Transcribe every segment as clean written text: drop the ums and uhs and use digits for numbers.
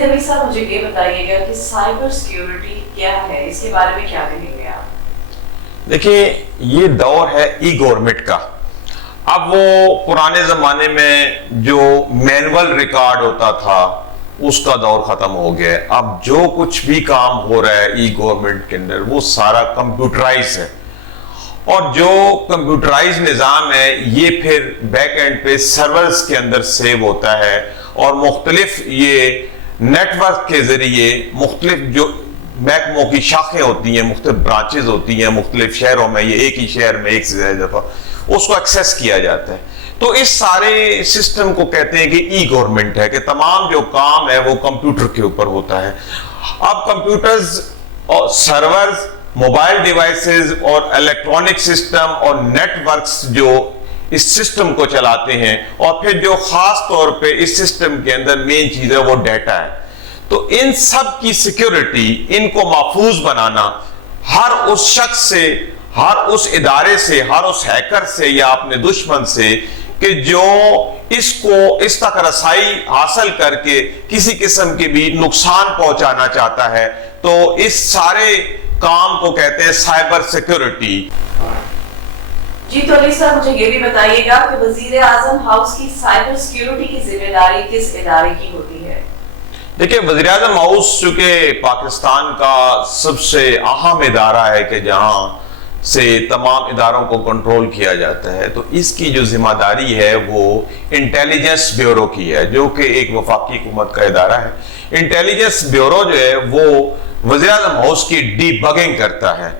نبی صاحب مجھے یہ بتائیے گا کہ سائبر سیکیورٹی کیا ہے، اس کے بارے میں کیا کہیں گے آپ؟ دیکھیں، یہ دور ہے ای گورنمنٹ کا۔ اب وہ پرانے زمانے میں جو مینول ریکارڈ ہوتا تھا اس کا دور ختم ہو گیا ہے۔ اب جو کچھ بھی کام ہو رہا ہے ای گورنمنٹ کے اندر وہ سارا کمپیوٹرائز ہے، اور جو کمپیوٹرائز نظام ہے یہ پھر بیک اینڈ پہ سرورز کے اندر سیو ہوتا ہے، اور مختلف یہ نیٹ ورک کے ذریعے مختلف جو محکموں کی شاخیں ہوتی ہیں، مختلف برانچز ہوتی ہیں مختلف شہروں میں، یہ ایک ہی شہر میں ایک سے زیادہ دفعہ اس کو ایکسیس کیا جاتا ہے۔ تو اس سارے سسٹم کو کہتے ہیں کہ ای گورنمنٹ ہے، کہ تمام جو کام ہے وہ کمپیوٹر کے اوپر ہوتا ہے۔ اب کمپیوٹرز اور سرورز، موبائل ڈیوائسز اور الیکٹرانک سسٹم اور نیٹ ورکس جو اس سسٹم کو چلاتے ہیں، اور پھر جو خاص طور پہ اس سسٹم کے اندر مین چیز ہے وہ ڈیٹا ہے۔ تو ان سب کی سیکیورٹی، ان کو محفوظ بنانا ہر اس شخص سے، ہر اس ادارے سے، ہر اس ہیکر سے یا اپنے دشمن سے کہ جو اس کو اس تک رسائی حاصل کر کے کسی قسم کی بھی نقصان پہنچانا چاہتا ہے، تو اس سارے کام کو کہتے ہیں سائبر سیکیورٹی۔ جی تو علی صاحب مجھے یہ بھی بتائیے گا کہ وزیر اعظم ہاؤس کی سائبر سیکیورٹی کی ذمہ داری کس ادارے کی ہوتی ہے؟ دیکھیں، وزیر اعظم ہاؤس چونکہ پاکستان کا سب سے اہم ادارہ ہے کہ جہاں سے تمام اداروں کو کنٹرول کیا جاتا ہے، تو اس کی جو ذمہ داری ہے وہ انٹیلیجنس بیورو کی ہے، جو کہ ایک وفاقی حکومت کا ادارہ ہے۔ انٹیلیجنس بیورو جو ہے وہ وزیر اعظم ہاؤس کی ڈی بگنگ کرتا ہے۔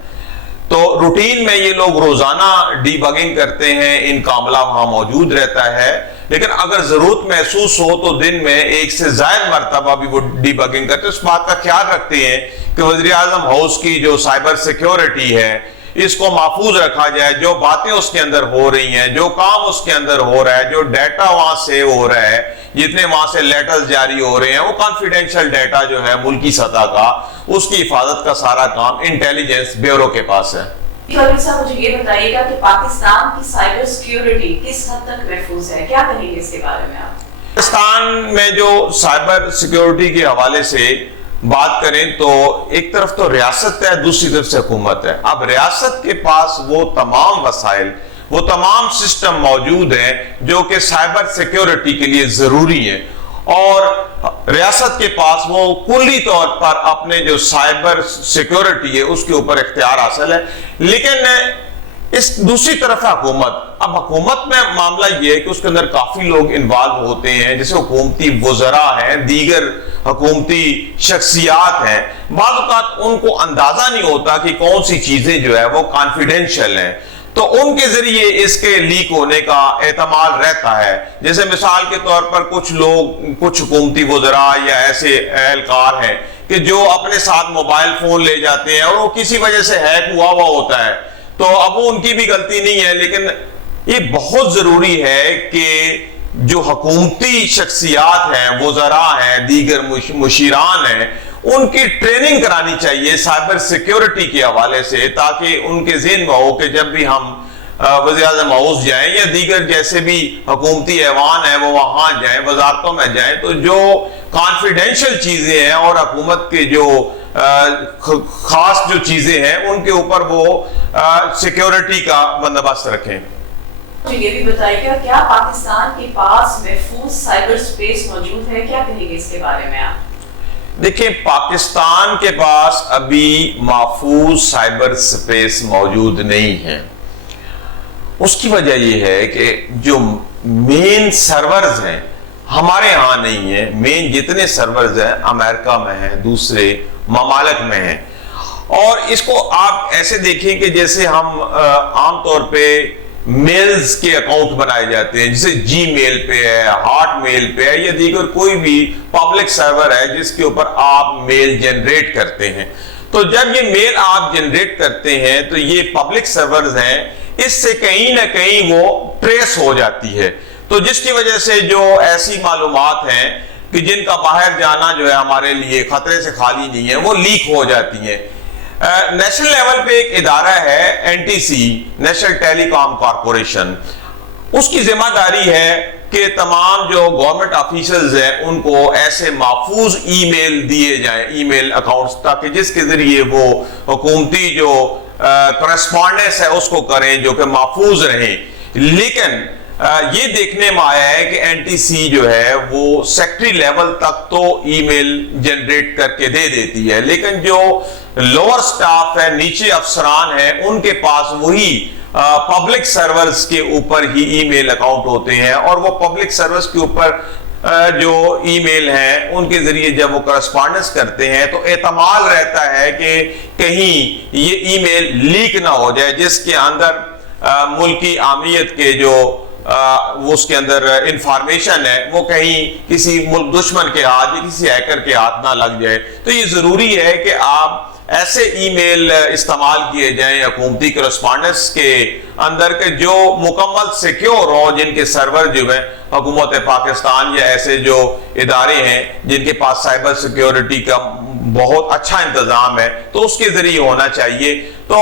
تو روٹین میں یہ لوگ روزانہ ڈی بگنگ کرتے ہیں، ان کا عملہ وہاں موجود رہتا ہے، لیکن اگر ضرورت محسوس ہو تو دن میں ایک سے زائد مرتبہ بھی وہ ڈی بگنگ کرتے ہیں۔ اس بات کا خیال رکھتے ہیں کہ وزیر اعظم ہاؤس کی جو سائبر سیکیورٹی ہے اس کو محفوظ رکھا جائے، جو باتیں اس کے اندر ہو رہی ہیں، جو کام اس کے اندر ہو رہا ہے، جو ڈیٹا وہاں سیو ہو رہا ہے، جتنے وہاں سے لیٹرز جاری ہو رہے ہیں، وہ کانفیڈینشل ڈیٹا جو ہے ملکی سطح کا، اس کی حفاظت کا سارا کام انٹیلیجنس بیورو کے پاس ہے۔ علی صاحب مجھے یہ بتائیے گا کہ پاکستان کی سائبر سیکیورٹی کس حد تک محفوظ ہے، کیا کہیں گے اس کے بارے میں آپ؟ پاکستان میں جو سائبر سیکیورٹی کے حوالے سے بات کریں تو ایک طرف تو ریاست ہے، دوسری طرف سے حکومت ہے۔ اب ریاست کے پاس وہ تمام وسائل، وہ تمام سسٹم موجود ہیں جو کہ سائبر سیکیورٹی کے لیے ضروری ہیں، اور ریاست کے پاس وہ کلی طور پر اپنے جو سائبر سیکیورٹی ہے اس کے اوپر اختیار حاصل ہے۔ لیکن اس دوسری طرف حکومت، اب حکومت میں معاملہ یہ ہے کہ اس کے اندر کافی لوگ انوالو ہوتے ہیں، جیسے حکومتی وزراء ہیں، دیگر حکومتی شخصیات ہیں۔ بعض اوقات ان کو اندازہ نہیں ہوتا کہ کون سی چیزیں جو ہے وہ کانفیڈینشل ہیں، تو ان کے ذریعے اس کے لیک ہونے کا احتمال رہتا ہے۔ جیسے مثال کے طور پر کچھ لوگ، کچھ حکومتی وزراء یا ایسے اہلکار ہیں کہ جو اپنے ساتھ موبائل فون لے جاتے ہیں اور وہ کسی وجہ سے ہیک ہوا ہوتا ہے، تو اب وہ ان کی بھی غلطی نہیں ہے، لیکن یہ بہت ضروری ہے کہ جو حکومتی شخصیات ہیں، وزراء ہیں، دیگر مشیران ہیں، ان کی ٹریننگ کرانی چاہیے سائبر سیکیورٹی کے حوالے سے، تاکہ ان کے ذہن میں ہو کہ جب بھی ہم وزیر اعظم ہاؤس جائیں یا دیگر جیسے بھی حکومتی ایوان ہیں وہ وہاں جائیں، وزارتوں میں جائیں، تو جو کانفیڈینشل چیزیں ہیں اور حکومت کے جو خاص جو چیزیں ہیں ان کے اوپر وہ سیکیورٹی کا بندوبست رکھیں۔ مجھے یہ بھی بتائیے گا کیا پاکستان کے پاس محفوظ سائبر سپیس موجود ہے، کیا کہیں گے اس کے بارے میں آپ؟ دیکھیں، پاکستان کے پاس ابھی محفوظ سائبر سپیس موجود نہیں ہے۔ اس کی وجہ یہ ہے کہ جو مین سرورز ہیں ہمارے ہاں نہیں ہیں۔ مین جتنے سرورز ہیں امریکہ میں ہیں، دوسرے ممالک میں ہیں، اور اس کو آپ ایسے دیکھیں کہ جیسے ہم عام طور پہ میلز کے اکاؤنٹ بنائے جاتے ہیں، جیسے جی میل پہ ہے، ہارٹ میل پہ ہے، یا دیگر کوئی بھی پبلک سرور ہے جس کے اوپر آپ میل جنریٹ کرتے ہیں۔ تو جب یہ میل آپ جنریٹ کرتے ہیں تو یہ پبلک سرورز ہیں، اس سے کہیں نہ کہیں وہ ٹریس ہو جاتی ہے، تو جس کی وجہ سے جو ایسی معلومات ہیں کہ جن کا باہر جانا جو ہے ہمارے لیے خطرے سے خالی نہیں ہے، وہ لیک ہو جاتی ہیں۔ نیشنل لیول پہ ایک ادارہ ہے NTC، نیشنل ٹیلی کام کارپوریشن، اس کی ذمہ داری ہے کہ تمام جو گورنمنٹ آفیشلز ہیں ان کو ایسے محفوظ ای میل دیے جائیں، ای میل اکاؤنٹس، تاکہ جس کے ذریعے وہ حکومتی جو کرسپونڈنس ہے اس کو کریں جو کہ محفوظ رہیں۔ لیکن یہ دیکھنے میں آیا ہے کہ این ٹی سی جو ہے وہ سیکٹری لیول تک تو ای میل جنریٹ کر کے دے دیتی ہے، لیکن جو لوور سٹاف ہے، نیچے افسران ہیں، ان کے پاس وہی پبلک سرورز کے اوپر ہی ای میل اکاؤنٹ ہوتے ہیں، اور وہ پبلک سرورز کے اوپر جو ای میل ہیں ان کے ذریعے جب وہ کرسپونڈنس کرتے ہیں تو احتمال رہتا ہے کہ کہیں یہ ای میل لیک نہ ہو جائے، جس کے اندر ملکی امنیت کے جو اس کے اندر انفارمیشن ہے وہ کہیں کسی ملک دشمن کے ہاتھ یا کسی ہیکر کے ہاتھ نہ لگ جائے۔ تو یہ ضروری ہے کہ آپ ایسے ای میل استعمال کیے جائیں حکومتی کرسپونڈنس کے اندر کہ جو مکمل سیکیور ہوں، جن کے سرور جو ہیں حکومت پاکستان یا ایسے جو ادارے ہیں جن کے پاس سائبر سیکیورٹی کا بہت اچھا انتظام ہے تو اس کے ذریعے ہونا چاہیے۔ تو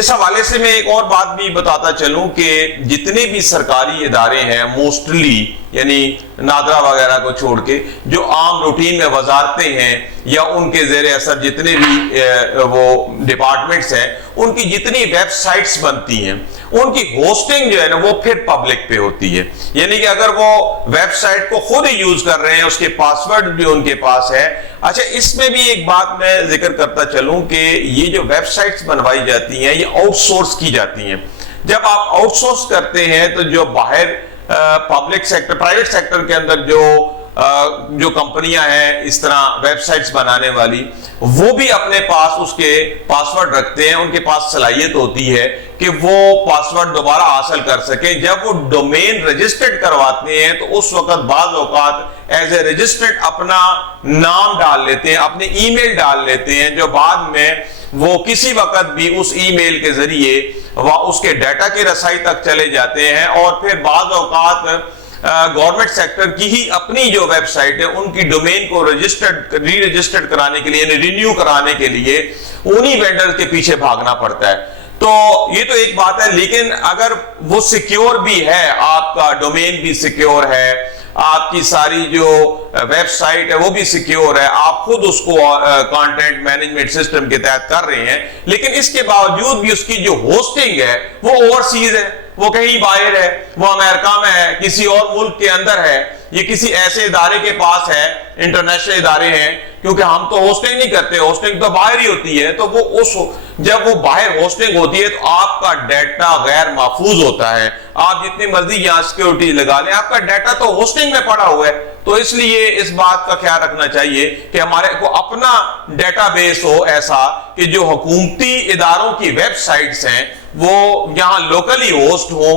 اس حوالے سے میں ایک اور بات بھی بتاتا چلوں کہ جتنے بھی سرکاری ادارے ہیں موسٹلی، یعنی نادرا وغیرہ کو چھوڑ کے، جو عام روٹین میں وزارتیں ہیں یا ان کے زیر اثر جتنے بھی وہ ڈپارٹمنٹس ہیں، ان کی جتنی ویب سائٹس بنتی ہیں ان کی ہوسٹنگ جو ہے نا وہ پھر پبلک پہ ہوتی ہے، یعنی کہ اگر وہ ویب سائٹ کو خود ہی یوز کر رہے ہیں، اس کے پاسورڈ بھی ان کے پاس ہے۔ اچھا، اس میں بھی ایک بات میں ذکر کرتا چلوں کہ یہ جو ویب سائٹس بنوائی جاتی ہیں یہ آؤٹ سورس کی جاتی ہیں۔ جب آپ آؤٹ سورس کرتے ہیں تو جو باہر پبلک سیکٹر، پرائیویٹ سیکٹر کے اندر جو کمپنیاں ہیں اس طرح ویب سائٹس بنانے والی، وہ بھی اپنے پاس اس کے پاسورڈ رکھتے ہیں، ان کے پاس صلاحیت ہوتی ہے کہ وہ پاسورڈ دوبارہ حاصل کر سکیں۔ جب وہ ڈومین رجسٹرڈ کرواتے ہیں تو اس وقت بعض اوقات ایز اے رجسٹرڈ اپنا نام ڈال لیتے ہیں، اپنے ای میل ڈال لیتے ہیں، جو بعد میں وہ کسی وقت بھی اس ای میل کے ذریعے اس کے ڈیٹا کی رسائی تک چلے جاتے ہیں، اور پھر بعض اوقات گورنمنٹ سیکٹر کی ہی اپنی جو ویب سائٹ ہے ان کی ڈومین کو ری رجسٹرڈ کرانے کے لیے، یعنی رینیو کرانے کے لیے انہی وینڈر کے پیچھے بھاگنا پڑتا ہے۔ تو یہ تو ایک بات ہے، لیکن اگر وہ سیکیور بھی ہے، آپ کا ڈومین بھی سیکیور ہے، آپ کی ساری جو ویب سائٹ ہے وہ بھی سیکیور ہے، آپ خود اس کو کانٹینٹ مینجمنٹ سسٹم کے تحت کر رہے ہیں، لیکن اس کے باوجود بھی اس کی جو ہوسٹنگ ہے وہ اوورسیز ہے، وہ کہیں باہر ہے، وہ امریکہ میں ہے، کسی اور ملک کے اندر ہے، یہ کسی ایسے ادارے کے پاس ہے، انٹرنیشنل ادارے ہیں، کیونکہ ہم تو ہوسٹنگ نہیں کرتے، ہوسٹنگ تو باہر ہی ہوتی ہے، تو وہ جب وہ باہر ہوسٹنگ ہوتی ہے تو آپ کا ڈیٹا غیر محفوظ ہوتا ہے، آپ جتنی مرضی یہاں سیکیورٹی لگا لیں، آپ کا ڈیٹا تو ہوسٹنگ میں پڑا ہوا ہے۔ تو اس لیے اس بات کا خیال رکھنا چاہیے کہ ہمارے کو اپنا ڈیٹا بیس ہو ایسا کہ جو حکومتی اداروں کی ویب سائٹس ہیں وہ یہاں لوکلی ہوسٹ ہوں۔